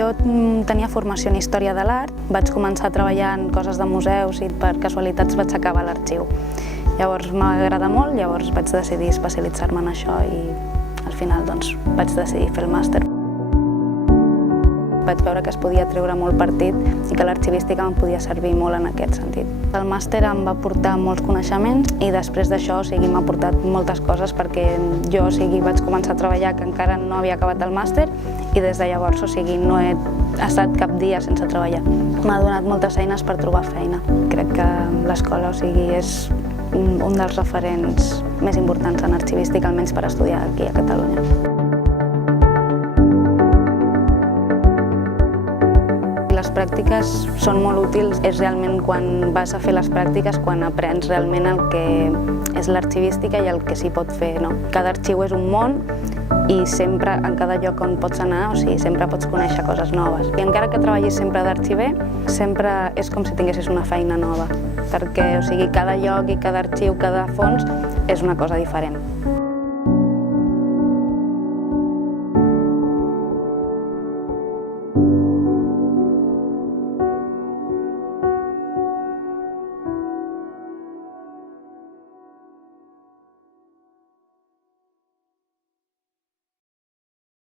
Jo tenia formació en història de l'art, vaig començar a treballar en coses de museus i per casualitats vaig acabar a l'arxiu. Llavors m'agrada molt, llavors vaig decidir especialitzar-me en això i al final vaig decidir fer el màster. Vaig veure que es podia treure molt partit i que l'arxivística em podia servir molt en aquest sentit. El màster em va portar molts coneixements i després d'això m'ha portat moltes coses perquè jo vaig començar a treballar que encara no havia acabat el màster i des de llavors no he estat cap dia sense treballar. M'ha donat moltes eines per trobar feina. Crec que l'escola és un dels referents més importants en arxivística, almenys per estudiar aquí a Catalunya. Les pràctiques són molt útils, és realment quan vas a fer les pràctiques quan aprens realment el que és l'arxivística i el que s'hi pot fer. Cada arxiu és un món i sempre, en cada lloc on pots anar, sempre pots conèixer coses noves. I encara que treballis sempre d'arxiver, sempre és com si tinguessis una feina nova, perquè cada lloc i cada arxiu, cada fons és una cosa diferent.